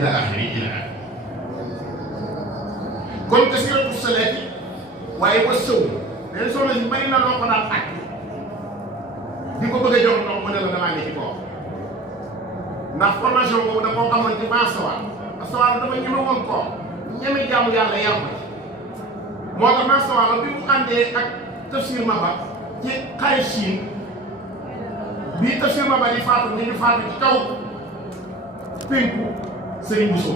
ila axiri kon kasiratu salaati waaye ba sëw mais soxna si bari na loo ko daan àgg di ko bëgg a jox ndox mu ne la damaa ne ci kaw ndax formation boobu da koo amoon ci maasawaan maasawaan dafa ñeme woon koo ñeme jaamu yàlla yar ko moo tax maasawaan bi mu àndee ak tafsir Maba ci xare Chine bii tafsir Maba di faatu ni ñu faatu ci kaw pénku Serigne Bousso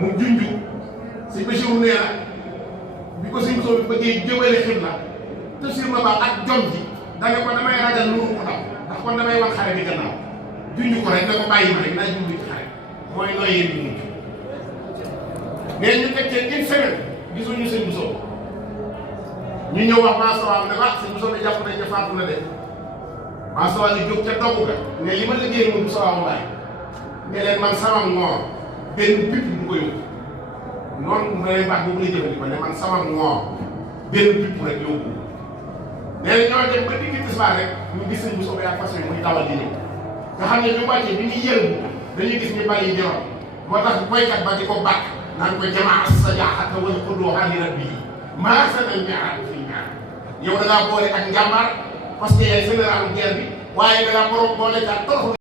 mu junju si Bachirou nee na bi ko Serigne Bousso bi bëggee jëmale xibla tafsir Maba ak jom ji da nga ko damay ragal lu ko daw ndax kon damay wax xare bi gannaaw junj ko rek da ko bàyyi ma rek naa jublu ci xare mooy nooy yéen bi mujj mais ñu fekkee une semaine gisuñu Serigne Bousso ñu ñëw wax maasawaam ne wax Serigne Bousso bi jàpp nañ ne faatu na de maasawaam ni jóg ca dogu ga ne li ma liggéey moom Bousso waaw mbaay ne leen man sama ngoor benn pipp bu ko yóbbu noonu ma lay baax boobu lay jëfandikoo ne man sama ngoor benn pipp rek yóbbu nee na ñoo dem ba digg tisbaar rek ñu gis Serigne Bousso bi ak fas yi muy tawal di ñëw nga xam ne ñu wàccee bi ñuy yëngu dañuy gis ñu bari yi di rot moo tax boykat ba di ko bàkk naan ko jamaa sajaaxata wal xudoo ani rabbi maa sanal mi'aad fii ñaar yow da ngaa boole ak njàmbaar parce que yaay général guerre bi waaye da ngaa borom boole ak torox